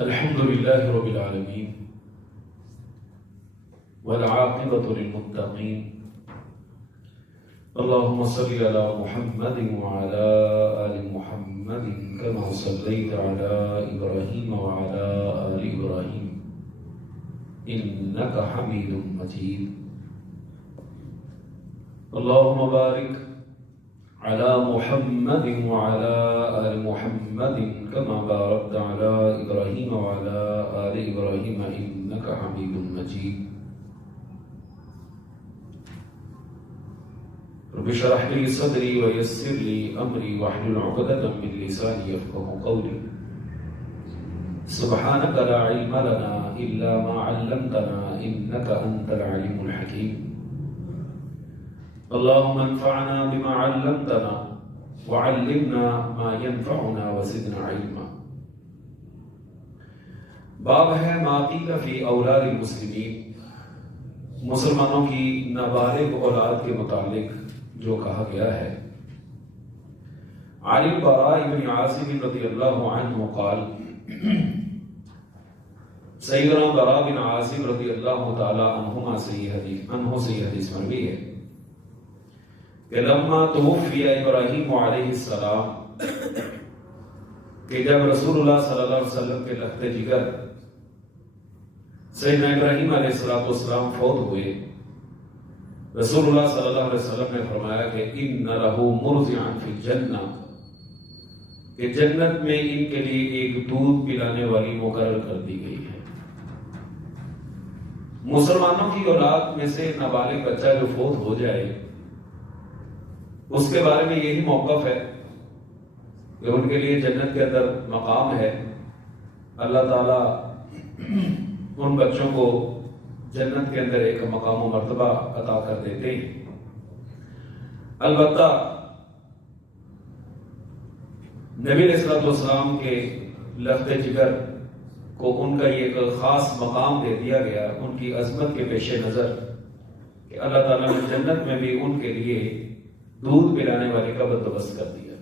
الحمد لله رب العالمين والعاقبة للمتقين اللهم صل على محمد وعلى آل محمد كما صليت على إبراهيم وعلى آل إبراهيم إنك حميد مجيد اللهم بارك على محمد وعلى آل محمد كما باركت على إبراهيم وعلى آل إبراهيم إنك حميد مجيد رب اشرح لي صدري ويسر لي أمري واحلل عقدة من لساني يفقهوا قولي سبحانك لا علم لنا إلا ما علمتنا إنك أنت العليم الحكيم اللهم انفعنا بما علمتنا وعلمنا ما ينفعنا وزدنا علما. باب ہے ما قیل فی اولاد المسلمین، مسلمانوں کی نابالغ اولاد کے متعلق جو کہا گیا ہے. عن البراء بن عازب رضی اللہ عنہ قال، سیدنا براء بن عازب رضی اللہ تعالی عنہما سے یہ حدیث مروی ہے کہ لما توفی ابراہیم علیہ السلام، کہ جب رسول اللہ صلی اللہ علیہ وسلم کے لخت جگر سیدنا ابراہیم علیہ السلام فوت ہوئے، رسول اللہ صلی اللہ علیہ وسلم نے فرمایا کہ ان لہ مرضعا فی الجنہ، کہ جنت میں ان کے لیے ایک دودھ پلانے والی مقرر کر دی گئی ہے. مسلمانوں کی اولاد میں سے نابالغ بچہ جو فوت ہو جائے اس کے بارے میں یہی موقف ہے کہ ان کے لیے جنت کے اندر مقام ہے. اللہ تعالیٰ ان بچوں کو جنت کے اندر ایک مقام و مرتبہ عطا کر دیتے ہیں. البتہ نبی علیہ السلام کے لخت جگر کو ان کا یہ ایک خاص مقام دے دیا گیا ان کی عظمت کے پیش نظر کہ اللہ تعالیٰ نے جنت میں بھی ان کے لیے دودھ پلانے والے کا بندوبست کر دیا.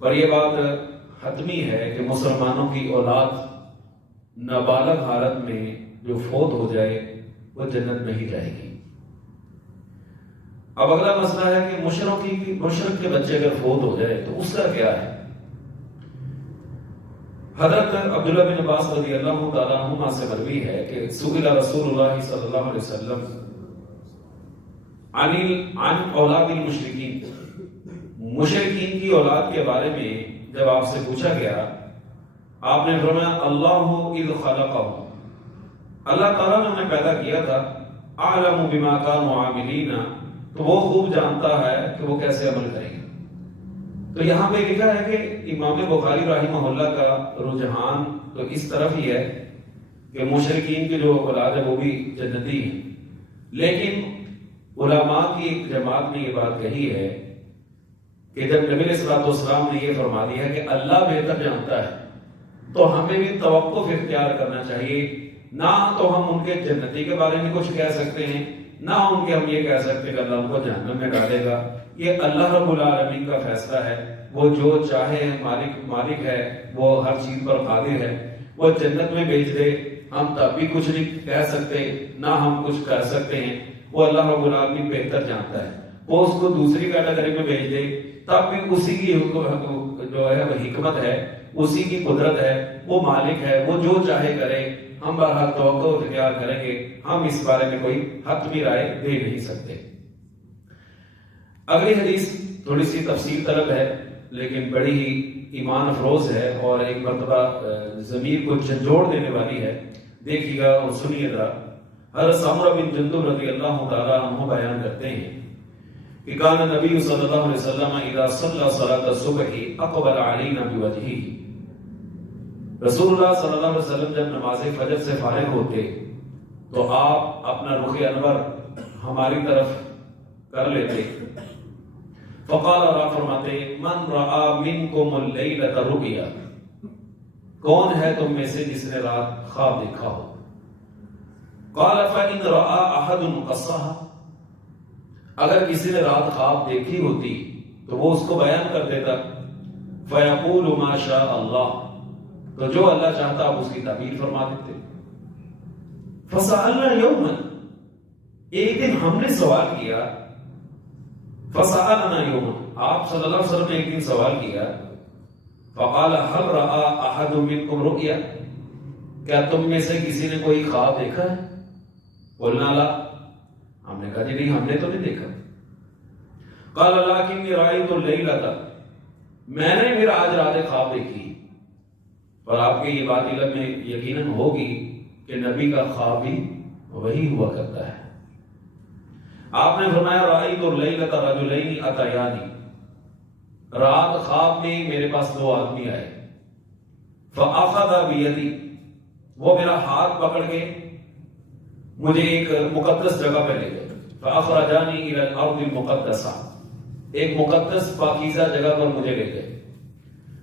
پر یہ بات حتمی ہے کہ مسلمانوں کی اولاد نابالغ حالت میں جو فوت ہو جائے وہ جنت میں ہی جائے گی. اب اگلا مسئلہ ہے کہ مشرک کے بچے اگر فوت ہو جائے تو اس کا کیا ہے. حضرت عبداللہ بن عباس رضی اللہ تعالیٰ عنہما سے مروی ہے کہ سئل رسول اللہ صلی اللہ علیہ وسلم عن اولاد المشرکین، مشرکین کی اولاد کے بارے میں جب آپ سے پوچھا گیا آپ نے فرمایا اللہ اذ خلقہم، اللہ تعالیٰ نے انہیں پیدا کیا تھا، اعلم بما كانوا عاملین، تو وہ خوب جانتا ہے کہ وہ کیسے عمل کریں گے. تو یہاں پہ لکھا ہے کہ امام بخاری رحمہ اللہ کا رجحان تو اس طرف ہی ہے کہ مشرکین کی جو اولاد ہے وہ بھی جنتی ہیں، لیکن علماء کی ایک جماعت نے یہ بات کہی ہے کہ جب نبی علیہ السلام نے یہ فرما دیا ہے کہ اللہ بہتر جانتا ہے تو ہمیں بھی توقف اختیار کرنا چاہیے. نہ تو ہم ان کے جنتی کے بارے میں کچھ کہہ سکتے ہیں، نہ ان کے ہم یہ کہہ سکتے کہ اللہ ان کو جہنم میں ڈالے گا. یہ اللہ رب العالمین کا فیصلہ ہے، وہ جو چاہے مالک ہے، وہ ہر چیز پر قادر ہے. وہ جنت میں بھیج دے ہم تب بھی کچھ نہیں کہہ سکتے، نہ ہم کچھ کر سکتے ہیں. وہ اللہ رب العالمین بہتر جانتا ہے. وہ اس کو دوسری کیٹیگری میں بھیج دے تب بھی اسی کی جو ہے وہ حکمت ہے، اسی کی قدرت ہے، وہ مالک ہے، وہ جو چاہے کرے. ہم بہرحال توقع اختیار کریں گے، ہم اس بارے میں کوئی حتمی رائے دے نہیں سکتے. اگلی حدیث تھوڑی سی تفصیل طلب ہے لیکن بڑی ہی ایمان افروز ہے اور ایک مرتبہ ضمیر کو جھنجھوڑ دینے والی ہے. دیکھیے گا اور سنیے گا. حضرت سمرہ بن جندب رضی اللہ تعالی عنہ بیان کرتے ہیں کہ کان نبی صلی اللہ علیہ وسلم اذا صلی صلاۃ الصبح اقبل علینا بوجہہ، رسول اللہ صلی اللہ علیہ وسلم جب نماز فجر سے فارغ ہوتے تو آپ اپنا رخ انور ہماری طرف کر لیتے. فقال، اور آپ فرماتے من رآ منکم اللیلۃ رؤیا، کون ہے تم میں سے جس نے رات خواب دیکھا ہو. قال فإن رأى أحد قصها، اگر کسی نے رات خواب دیکھی ہوتی تو وہ اس کو بیان کر دیتا. فیقول ما شاء اللہ، تو جو اللہ چاہتا آپ اس کی تعبیر فرما دیتے. فسألنا یوما، ایک دن ہم نے سوال کیا. فسألنا یوما، آپ صلی اللہ علیہ وسلم نے ایک دن سوال کیا. فقال هل رأى احد منكم رؤيا، کیا تم میں سے کسی نے کوئی خواب دیکھا ہے؟ قلنا لا، ہم نے کہا جی نہیں، ہم نے تو نہیں دیکھا. قال لكني رأيت الليلة، میں نے پھر آج رات خواب دیکھی. اور آپ کے یہ بات علم میں یقیناً ہوگی کہ نبی کا خواب بھی وہی ہوا کرتا ہے. آپ نے فرمایا رأيت الليلة رجلين أتياني، رات خواب میں میرے پاس دو آدمی آئے. فأخذ بيدي، وہ میرا ہاتھ پکڑ کے مجھے ایک مقدس جگہ پہ لے گئے. فأخرجاني إلى الأرض المقدسة، ایک مقدس پاکیزہ جگہ پر مجھے لے گئے.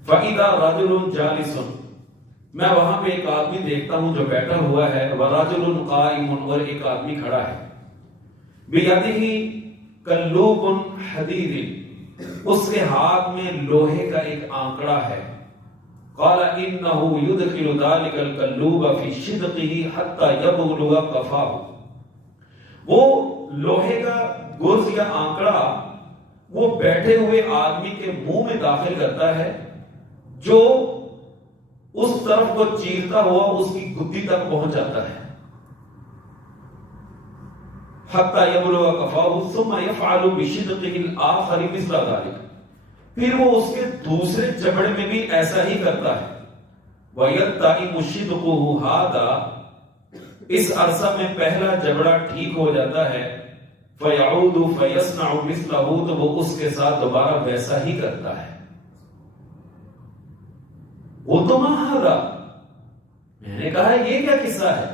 فإذا رجل جالس، میں وہاں پہ ایک آدمی دیکھتا ہوں جو بیٹھا ہوا ہے. ورجل قائم، اور ایک آدمی کھڑا ہے. بيده كلوب حديد، اس کے ہاتھ میں لوہے کا ایک آنکڑا ہے. قال انه يدخل ذلك الكلوب في شدقه حتى يبلغ قفاه، وہ لوہے کا گرز یا آنکڑا وہ بیٹھے ہوئے آدمی کے منہ میں داخل کرتا ہے جو اس طرف کو چیرتا ہوا اس کی گدی تک پہنچ جاتا ہے. حتى يبلغ قفاه ثم يفعل بشدقه الآخر مثل ذلك، پھر وہ اس کے دوسرے جبڑے میں بھی ایسا ہی کرتا ہے. وَيَلْتَئِمُ شِدْقُهُ هَذَا، اس عرصہ میں پہلا جبڑا ٹھیک ہو جاتا ہے. فَيَعُودُ فَيَصْنَعُ مِثْلَهُ، تو وہ اس کے ساتھ دوبارہ ویسا ہی کرتا ہے. وَتُمَا هَذَا، میں نے کہا یہ کیا قصہ ہے؟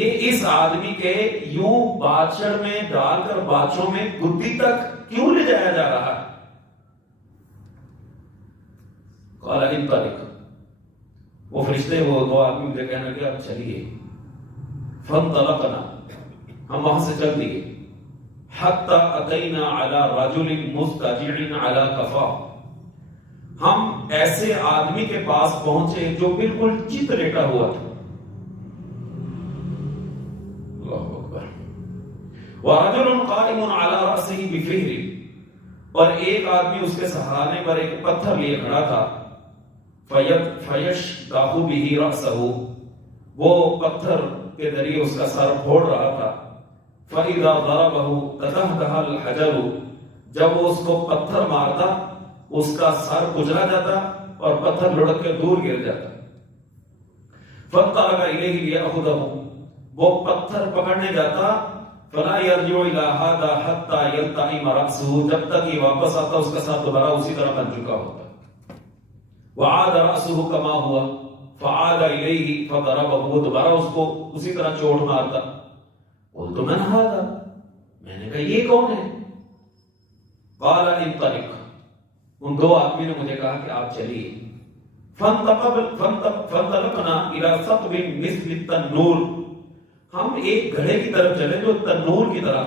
یہ اس آدمی کے یوں بادشڑ میں ڈال کر بادشوں میں گدی تک کیوں لے جایا جا رہا ہے؟ قال انطلق، وہ فرشتے وہ دو آدمی مجھے کہنے لگے اب چلیے. فانطلقنا، ہم وہاں سے چل دیے. حتى اتينا على رجل مضطجع على قفاه، ہم ایسے آدمی کے پاس پہنچے جو بالکل چت لیٹا ہوا تھا. اللہ اکبر. ورجل قائم على رأسه بفهر، اور ایک آدمی اس کے سہانے پر ایک پتھر لیے کھڑا تھا. فَيَشْدَحُ بِهِ رَأْسَهُ، وہ پتھر کے ذریعے اس کا سر پھوڑ رہا تھا. فَإِذَا ضَرَبَهُ تَتَهْتَهَا الْحَجَرُ، جب وہ اس کو پتھر مارتا اس کا سر کچلا جاتا اور پتھر لڑک کے دور گر جاتا. فَانطَلَقَ إِلَيْهِ لِيَأْخُذَهُ، وہ پتھر پکڑنے جاتا. فَلَا يَرْجِعُ إِلَى هَذَا حَتَّى يَلْتَئِمَ رَأْسُهُ، جب تک یہ واپس آتا اس کا سر دوبارہ اسی طرح بن چکا ہوتا. وعاد رأسه كما هو فعاد إليه فضربه، وہ دوبارہ اس کو اسی طرح چوٹ مارتا. قلت من هذا، میں نے کہا یہ کون ہے؟ قال انطلق، ان دو آدمی نے مجھے کہا کہ آپ چلیے. فانطلقنا إلى ثقب مثل التنور، ہم ایک گھڑے کی طرف چلے جو تنور کی طرح.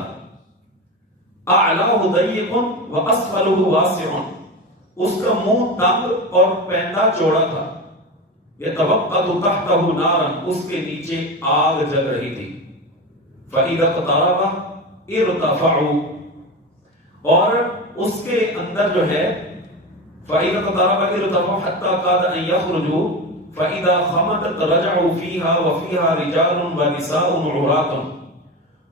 اعلاه ضيق واسفله واسع، اس کا منہ تنگ اور پیندا چوڑا تھا. يتوقد تحته نارا، اس کے نیچے آگ جل رہی تھی. فإذا اقترب ارتفعوا، اور اس کے اندر جو ہے فإذا اقترب ارتفعوا حتى كاد أن يخرجوا فإذا خمدت رجعوا فيها وفيها رجال ونساء عراة،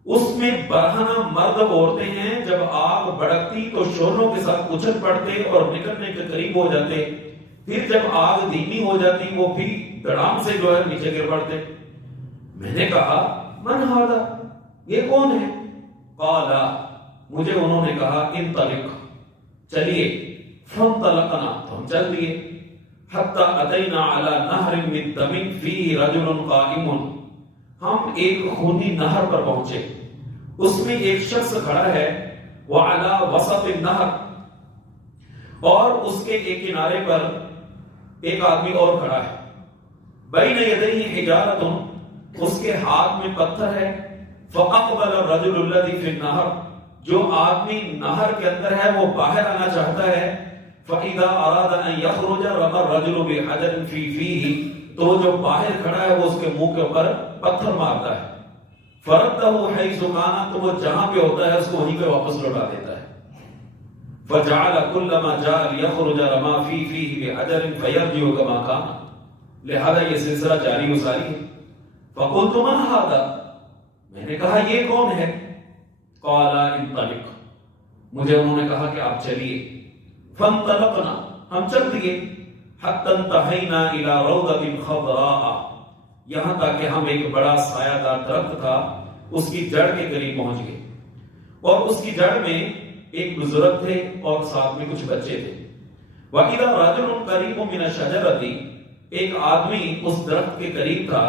اس میں برہنہ مرد عورتیں ہیں. جب آگ بڑکتی تو شولوں کے ساتھ اچھل پڑتے اور نکلنے کے قریب ہو جاتے. پھر جب آگ دھیمی ہو جاتی وہ بھی دڑام سے جو ہے نیچے گر پڑتے. میں نے کہا من هذا، یہ کون ہے؟ قال، مجھے انہوں نے کہا انطلق، چلیے. فانطلقنا، تو ہم چل دیے. حتى اتينا على نهر من دم فيه رجل قائم، ہم ایک خونی نہر پر پہنچے، اس میں ایک شخص کھڑا ہے. وعلى وسط النهر، اور اس کے ایک کنارے پر ایک آدمی اور کھڑا ہے. بین یدیہ حجارۃ، اس کے ہاتھ میں پتھر ہے. فاقبل الرجل الذي في النهر، جو آدمی نہر کے اندر ہے وہ باہر آنا چاہتا ہے. فَإِذَا أَرَادَ أَن يَخْرُجَ رَمَى الرَّجُلُ بِحَجَرٍ فِي فِيهِ، تو جو باہر کھڑا ہے وہ اس کے منہ کے اوپر پتھر مارتا ہے. فَرَدَّهُ حَيْثُ كَانَ، تو وہ جہاں پہ ہوتا ہے اس کو وہیں پہ واپس لوٹا دیتا ہے. فَجَعَلَ كُلَّمَا جَاءَ لِيَخْرُجَ رَمَى فِي فِيهِ بِحَجَرٍ فَيَرْجِعُ كَمَا كَانَ. لہذا یہ سلسلہ جاری و ساری ہے. فَقُلْتُ مَا هَذَا، میں نے کہا یہ کون ہے؟ قَالَ انطلق، مجھے انہوں نے کہا کہ آپ چلیے. فانطلقنا، ہم چل دیے. حتی انتہینا الی روضۃ خضراء، یہاں تک کہ ہم ایک بڑا سایہ دار درخت تھا اس کی جڑ کے قریب پہنچ گئے، اور اس کی جڑ میں ایک بزرگ تھے اور ساتھ میں کچھ بچے تھے. وَإِذَا رَجُلٌ قَرِيبٌ مِنَ الشَّجَرَةِ، ایک آدمی اس درخت کے قریب تھا.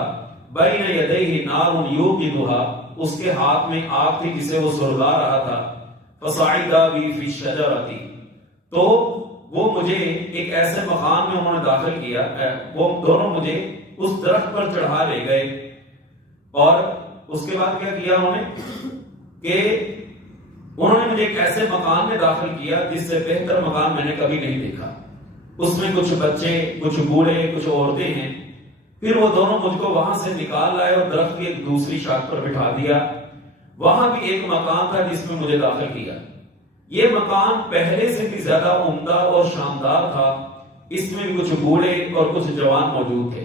بَيْنَ يَدَيْهِ نَارٌ يُوقِدُهَا، اس کے ہاتھ میں آگ تھی جسے وہ سلگا رہا تھا. فَصَعِدَا بِي فِي الشَّجَرَةِ، تو وہ مجھے ایک ایسے مقام میں انہوں نے داخل کیا، وہ دونوں مجھے اس درخت پر چڑھا لے گئے. اور اس کے بعد کیا کیا انہوں نے کہ انہوں نے مجھے ایک ایسے مکان میں داخل کیا جس سے بہتر مکان میں نے کبھی نہیں دیکھا. اس میں کچھ بچے، کچھ بوڑھے، کچھ عورتیں ہیں. پھر وہ دونوں مجھ کو وہاں سے نکال لائے اور درخت کی ایک دوسری شاخ پر بٹھا دیا. وہاں بھی ایک مکان تھا جس میں مجھے داخل کیا. یہ مکان پہلے سے بھی زیادہ عمدہ اور شاندار تھا. اس میں بھی کچھ بوڑھے اور کچھ جوان موجود تھے.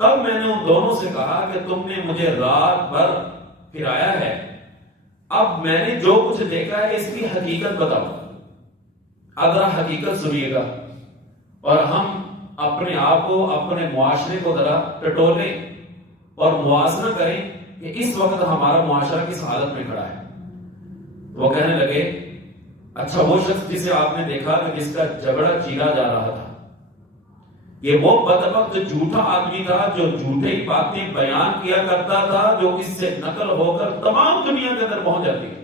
تب میں نے ان دونوں سے کہا کہ تم نے مجھے رات بھر پھرایا ہے، اب میں نے جو کچھ دیکھا ہے اس کی حقیقت بتاؤ. اگر حقیقت سنیے گا اور ہم اپنے آپ کو، اپنے معاشرے کو ذرا ٹٹولیں اور موازنہ کریں کہ اس وقت ہمارا معاشرہ کس حالت میں کھڑا ہے. وہ کہنے لگے اچھا وہ شخص جسے آپ نے دیکھا کہ جس کا جبڑا چیرا جا رہا تھا، یہ وہ بدبخت جھوٹا آدمی تھا جو جھوٹے باتیں بیان کیا کرتا تھا، جو اس سے نقل ہو کر تمام دنیا کے اندر پہنچ جاتی ہے.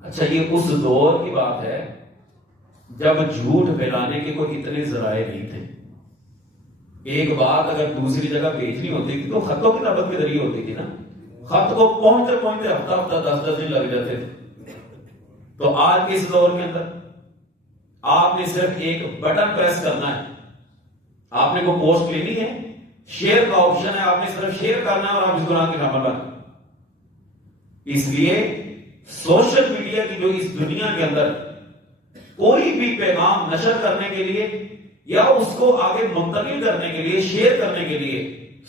اچھا یہ اس دور کی بات ہے جب جھوٹ پھیلانے کے کوئی اتنے ذرائع نہیں تھے. ایک بات اگر دوسری جگہ بھیجنی ہوتی تھی تو خطوں کی نوبت کے ذریعے ہوتی تھی نا. خط کو پہنچتے پہنچتے ہفتہ 10 دن لگ جاتے تھے. تو آج کے اس دور کے اندر آپ نے صرف ایک بٹن پریس کرنا ہے. آپ نے کوئی پوسٹ لینی ہے، شیئر کا آپشن ہے، آپ نے صرف شیئر کرنا ہے اور آپ اس گناہ کے حامل بن. اس لیے سوشل میڈیا کی جو اس دنیا کے اندر کوئی بھی پیغام نشر کرنے کے لیے یا اس کو آگے منتقل کرنے کے لیے، شیئر کرنے کے لیے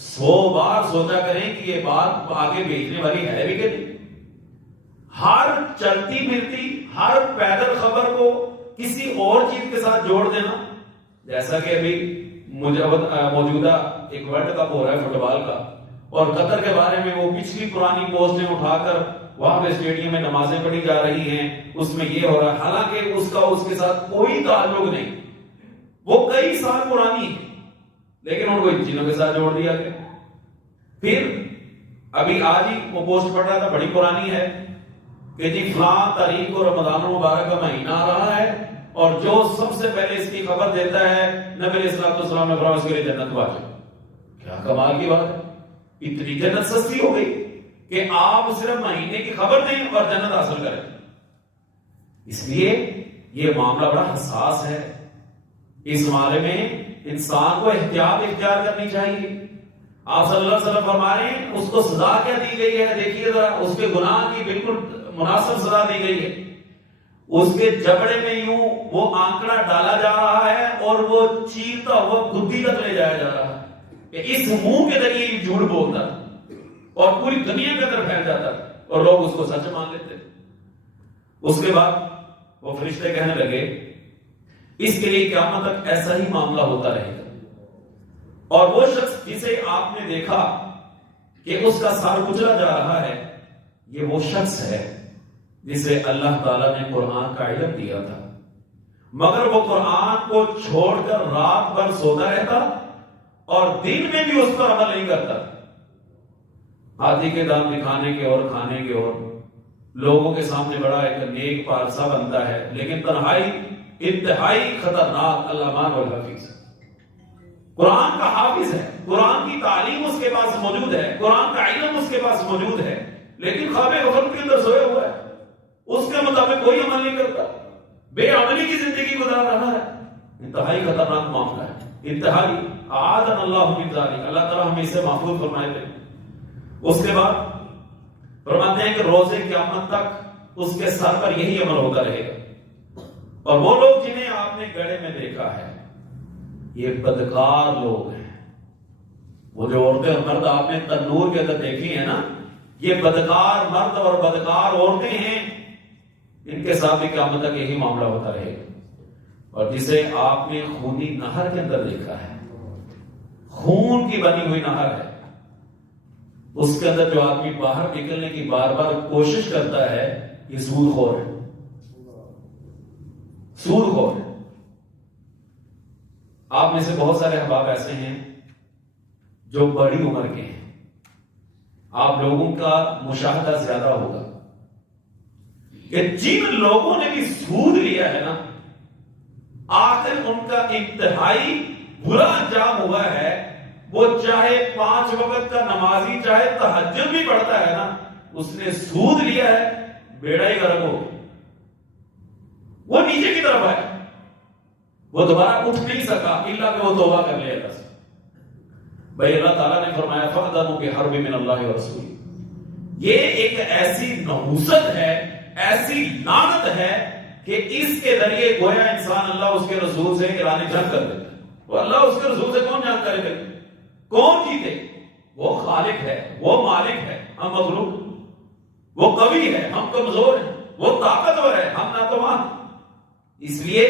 100 بار سوچا کریں کہ یہ بات آگے بھیجنے والی ہے بھی کہ نہیں. ہر چلتی پھرتی، ہر پیدل خبر کو کسی اور چیز کے ساتھ جوڑ دینا. جیسا کہ ابھی موجودہ ایک ورلڈ کپ ہو رہا ہے فٹ بال کا، اور قطر کے بارے میں وہ پچھلی پرانی پوسٹیں اٹھا کر وہاں پہ اسٹیڈیم میں نمازیں پڑھی جا رہی ہیں، اس میں یہ ہو رہا ہے، حالانکہ اس کا اس کے ساتھ کوئی تعلق نہیں، وہ کئی سال پرانی ہے، لیکن ان کو ان چیزوں کے ساتھ جوڑ دیا گیا. پھر ابھی آج ہی وہ پوسٹ پڑھ رہا تھا، بڑی پرانی ہے، کہ جی فلاں تاریخ کو رمضان المبارک کا مہینہ آ رہا ہے اور جو سب سے پہلے اس کی خبر دیتا ہے نبی علیہ الصلوۃ والسلام نے فرمایا اس کے لیے جنت واجب. کیا کمال کی بات ہے، اتنی جنت سستی ہو گئی کہ آپ صرف مہینے کی خبر دیں اور جنت حاصل کریں. اس لیے یہ معاملہ بڑا حساس ہے. اس معاملے میں انسان کو احتیاط اختیار کرنی چاہیے. آپ صلی اللہ علیہ وسلم فرما رہے ہیں اس کو سزا کیا دی گئی ہے، دیکھیے ذرا، اس کے گناہ کی بالکل مناسب سزا دی گئی ہے. اس کے جبڑے میں یوں وہ آنکڑا ڈالا جا رہا ہے اور وہ چیرتا ہوا گدی تک لے جایا جا رہا ہے کہ اس منہ کے ذریعے یہ جھوٹ بولتا اور پوری دنیا کے اندر پھیل جاتا اور لوگ اس کو سچ مان لیتے. اس کے بعد وہ فرشتے کہنے لگے اس کے لیے قیامت تک ایسا ہی معاملہ ہوتا رہے گا. اور وہ شخص جسے آپ نے دیکھا کہ اس کا سر کچلا جا رہا ہے، یہ وہ شخص ہے جسے اللہ تعالیٰ نے قرآن کا علم دیا تھا، مگر وہ قرآن کو چھوڑ کر رات بھر سوتا رہتا اور دن میں بھی اس پر عمل نہیں کرتا. ہاتھی کے دام دکھانے کے اور کھانے کے اور لوگوں کے سامنے بڑا ایک نیک پارسا بنتا ہے، لیکن تنہائی انتہائی خطرناک علمان والحفیظ. قرآن کا حافظ ہے، قرآن کی تعلیم اس کے پاس موجود ہے، قرآن کا علم اس کے پاس موجود ہے، لیکن خواب غفلت کے اندر سویا ہوا ہے، اس کے مطابق کوئی عمل نہیں کرتا. بے عملی کی زندگی گزار رہا ہے، انتہائی خطرناک معاملہ ہے، انتہائی اعاذنا اللہ من ذلک، اللہ تعالیٰ ہمیں اسے محفوظ فرمائے دے۔ اس کے بعد فرماتے ہیں کہ روزے قیامت تک اس کے سر پر یہی عمل ہوتا رہے گا، اور وہ لوگ جنہیں آپ نے گڑھے میں دیکھا ہے یہ بدکار لوگ ہیں۔ وہ جو عورتیں اور مرد آپ نے تنور کے اندر دیکھی ہیں نا، یہ بدکار مرد اور بدکار عورتیں ہیں، ان کے ساتھ بھی قیامت تک یہی معاملہ ہوتا رہے گا۔ اور جسے آپ نے خونی نہر کے اندر دیکھا ہے، خون کی بنی ہوئی نہر ہے، اس کے اندر جو آدمی باہر نکلنے کی بار بار کوشش کرتا ہے، یہ سود خور ہے، سود خور ہے۔ آپ میں سے بہت سارے احباب ایسے ہیں جو بڑی عمر کے ہیں، آپ لوگوں کا مشاہدہ زیادہ ہوگا کہ جن لوگوں نے بھی سود لیا ہے نا، آخر ان کا انتہائی برا انجام ہوا ہے۔ وہ چاہے 5 وقت کا نمازی، چاہے تہجد بھی پڑھتا ہے نا، اس نے سود لیا ہے، بیڑا ہی غرق ہو، وہ نیچے کی طرف آیا، وہ دوبارہ اٹھ نہیں سکا الا کہ وہ توبہ کر لے اللہ سے۔ بھائی اللہ تعالیٰ نے فرمایا فَأْذَنُوا بِحَرْبٍ مِّنَ اللَّهِ وَرَسُولِهِ، یہ ایک ایسی نحوست ہے، ایسی لعنت ہے کہ اس کے ذریعے گویا انسان اللہ اس کے رسول سے اعلان جنگ کر دیتا ہے۔ وہ اللہ اس کے رسول سے کون جنگ کرے گا؟ کون جیتے؟ وہ خالق ہے، وہ مالک ہے، ہم مخلوق، وہ قوی ہے، ہم کمزور ہیں، وہ طاقتور ہے، ہم ناتوان۔ اس لیے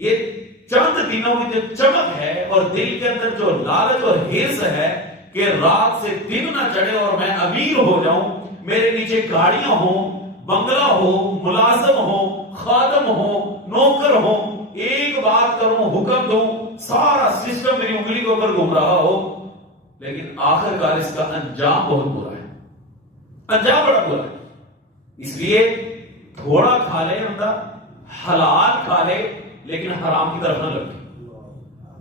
یہ چند دنوں کی جو چمک ہے اور دل کے اندر جو لالچ اور حرص ہے کہ رات سے دن نہ چڑھے اور میں امیر ہو جاؤں، میرے نیچے گاڑیاں ہوں، بنگلہ ہو، ملازم ہو، خادم ہو، نوکر ہو، ایک بات کروں، حکم دوں، سارا سسٹم میری انگلی کے اوپر گھوم رہا ہو، لیکن آخر کار اس کا انجام بہت برا ہے، انجام بڑا برا ہے۔ اس لیے تھوڑا کھا لے بندہ، حلال کھا لے، لیکن حرام کی طرف نہ لگے۔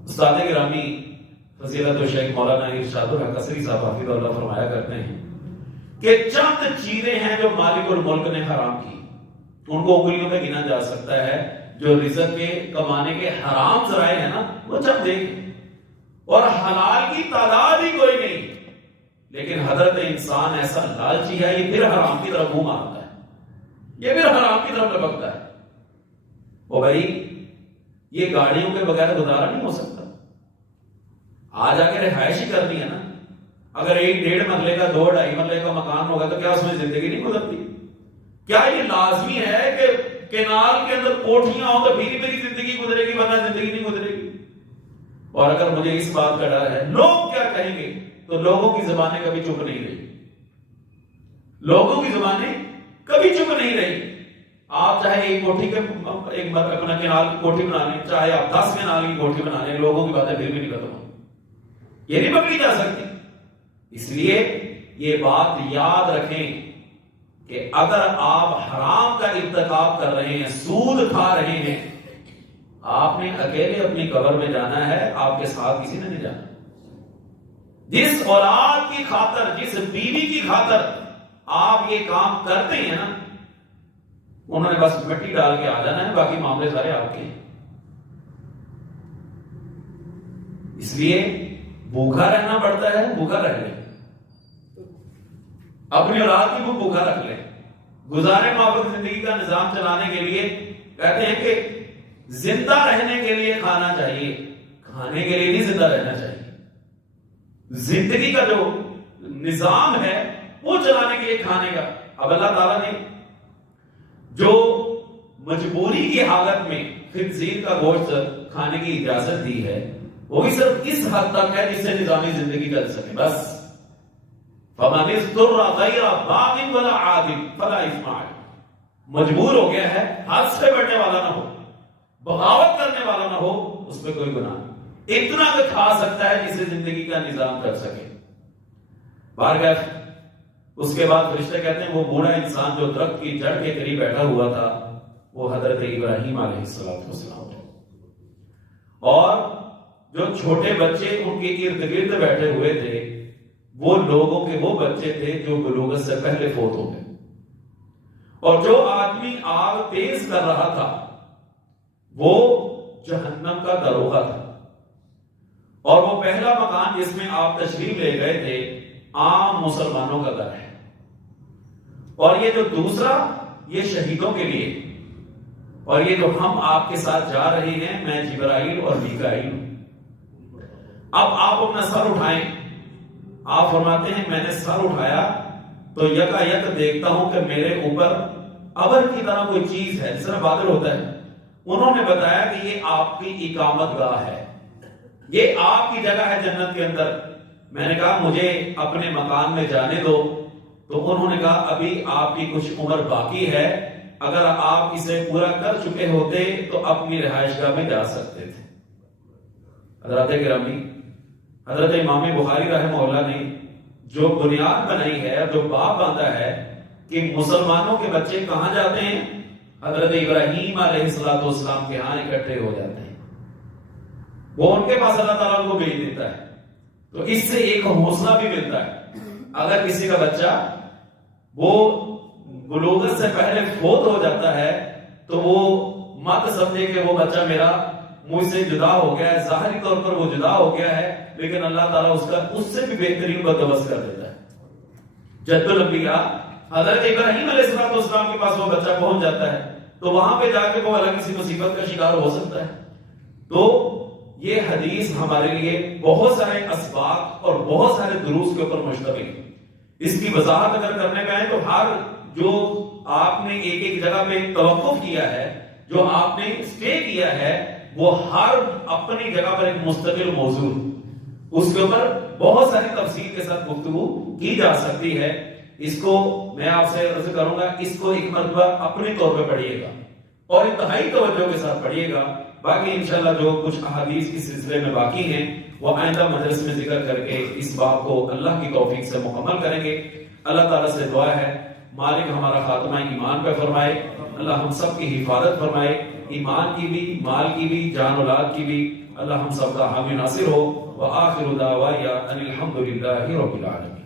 استاد گرامی فضیلت و شیخ مولانا ارشاد الحق قصری صاحب حفظہ اللہ فرمایا کرتے ہیں کہ چند چیزیں ہیں جو مالک الملک نے حرام کی، ان کو انگلیوں پہ گنا جا سکتا ہے، جو رزق کے کمانے کے حرام ذرائع ہیں نا وہ چند دیکھ، اور حلال کی تعداد ہی کوئی نہیں، لیکن حضرت انسان ایسا لالچی ہے، یہ پھر حرام کی طرف منہ مارتا ہے، یہ پھر حرام کی طرف لپکتا ہے۔ او بھائی یہ گاڑیوں کے بغیر گزارا نہیں ہو سکتا، آج آ کے رہائش ہی کرنی ہے نا۔ اگر 1-1.5 مرلے کا 2-2.5 مرلے کا مکان ہوگا تو کیا اس میں زندگی نہیں گزرتی؟ کیا یہ لازمی ہے کہ کینال کے اندر کوٹھیاں ہوں تو پھر میری زندگی گزرے گی، ورنہ زندگی نہیں گزرے گی؟ اور اگر مجھے اس بات کا ڈر ہے لوگ کیا کہیں گے، تو لوگوں کی زبانیں کبھی چپ نہیں رہی، لوگوں کی زبانیں کبھی چپ نہیں رہی۔ آپ چاہے ایک کوٹھی کے ایک اپنا کینال کی کوٹھی بنا لیں، چاہے آپ 10 کینال کی کوٹھی بنا لیں، لوگوں کی باتیں پھر بھی نہیں ختم ہوں، یہ نہیں پکڑی جا سکتی۔ اس لیے یہ بات یاد رکھیں کہ اگر آپ حرام کا ارتکاب کر رہے ہیں، سود کھا رہے ہیں، آپ نے اکیلے اپنی قبر میں جانا ہے، آپ کے ساتھ کسی نے نہیں جانا۔ جس اولاد کی خاطر، جس بیوی کی خاطر آپ یہ کام کرتے ہیں نا، انہوں نے بس مٹی ڈال کے آ جانا ہے، باقی معاملے سارے آپ کے ہیں۔ اس لیے بھوکا رہنا پڑتا ہے، بھوکا رہ لیں، اپنی اولاد کی وہ بھوکا رکھ لیں۔ گزارے معافق زندگی کا نظام چلانے کے لیے کہتے ہیں کہ زندہ رہنے کے لیے کھانا چاہیے، کھانے کے لیے نہیں زندہ رہنا چاہیے۔ زندگی کا جو نظام ہے وہ چلانے کے لیے کھانے کا۔ اب اللہ تعالیٰ نے جو مجبوری کی حالت میں خنزیر کا گوشت کھانے کی اجازت دی ہے، وہ بھی صرف اس حد تک ہے جس سے نظامی زندگی چل سکے، بس۔ فَمَنِ اضْطُرَّ غَيْرَ بَاغٍ وَلَا عَادٍ فَلَا إِثْمَ عَلَيْهِ، مجبور ہو گیا ہے، حد سے بڑھنے والا نہ ہو، بغاوت کرنے والا نہ ہو، اس پہ کوئی گناہ نہیں، اتنا کہ کھا سکتا ہے جس سے زندگی کا نظام کر سکے۔ بارگاہ اس کے بعد فرشتے کہتے ہیں وہ بوڑھا انسان جو درخت کی جڑ کے قریب بیٹھا ہوا تھا وہ حضرت ابراہیم علیہ السلام ہے، اور جو چھوٹے بچے ان کے ارد گرد بیٹھے ہوئے تھے وہ لوگوں کے وہ بچے تھے جو بلوغت سے پہلے فوت ہو گئے، اور جو آدمی آگ تیز کر رہا تھا وہ جہنم کا دروغہ تھا، اور وہ پہلا مکان جس میں آپ تشریف لے گئے تھے عام مسلمانوں کا گھر ہے، اور یہ جو دوسرا یہ شہیدوں کے لیے، اور یہ جو ہم آپ کے ساتھ جا رہے ہیں میں جبرائیل اور میکائیل ہوں۔ اب آپ اپنا سر اٹھائیں، آپ فرماتے ہیں میں نے سر اٹھایا تو یکا یک دیکھتا ہوں کہ میرے اوپر ابر کی طرح کوئی چیز ہے جس طرح بادل ہوتا ہے۔ انہوں نے بتایا کہ یہ آپ کی اقامت گاہ ہے، یہ آپ کی جگہ ہے جنت کے اندر۔ میں نے کہا مجھے اپنے مکان میں جانے دو، تو انہوں نے کہا ابھی آپ کی کچھ عمر باقی ہے، اگر آپ اسے پورا کر چکے ہوتے تو اپنی رہائش گاہ میں جا سکتے تھے۔ حضرات گرامی، حضرت امام بخاری رحمہ اللہ نے جو بنیاد بنائی ہے، جو باب باندھا ہے کہ مسلمانوں کے بچے کہاں جاتے ہیں، حضرت ابراہیم علیہ السلام کے ہاں اکٹھے ہو جاتے ہیں، وہ ان کے پاس اللہ تعالیٰ کو بھیج دیتا ہے۔ تو اس سے ایک حوصلہ بھی ملتا ہے، اگر کسی کا بچہ وہ بلوغت سے پہلے فوت ہو جاتا ہے تو وہ مت سمجھے کہ وہ بچہ میرا مجھ سے جدا ہو گیا ہے، ظاہری طور پر وہ جدا ہو گیا ہے، لیکن اللہ تعالیٰ اس سے بھی بہترین بندوبست کر دیتا ہے۔ جد الانبیاء حضرت ابراہیم علیہ السلام کے پاس وہ بچہ پہنچ جاتا ہے تو وہاں پہ جا کے وہ الگ کسی مصیبت کا شکار ہو سکتا ہے۔ تو یہ حدیث ہمارے لیے بہت سارے اسباق اور بہت سارے دروس کے اوپر مشتمل ہے۔ اس کی وضاحت اگر کرنے کا ہے تو ہر جو آپ نے ایک ایک جگہ پہ توقف کیا ہے، جو آپ نے اسٹے کیا ہے، وہ ہر اپنی جگہ پر ایک مستقل موضوع، اس کے اوپر بہت ساری تفصیل کے ساتھ گفتگو کی جا سکتی ہے۔ اس کو میں آپ سے عرض کروں گا، اس کو ایک مرتبہ اپنے طور پہ پڑھیے گا اور انتہائی توجہ کے ساتھ پڑھیے گا۔ باقی انشاءاللہ جو کچھ احادیث اس سلسلے میں باقی ہیں وہ آئندہ مجلس میں ذکر کر کے اس باب کو اللہ کی توفیق سے مکمل کریں گے۔ اللہ تعالیٰ سے دعا ہے مالک ہمارا خاتمہ ایمان پہ فرمائے، اللہ ہم سب کی حفاظت فرمائے، ایمان کی بھی، مال کی بھی، جان اولاد کی بھی، اللہ ہم سب کا حامی ناصر ہو۔ وآخر دعوانا ان الحمد للہ رب العالمین۔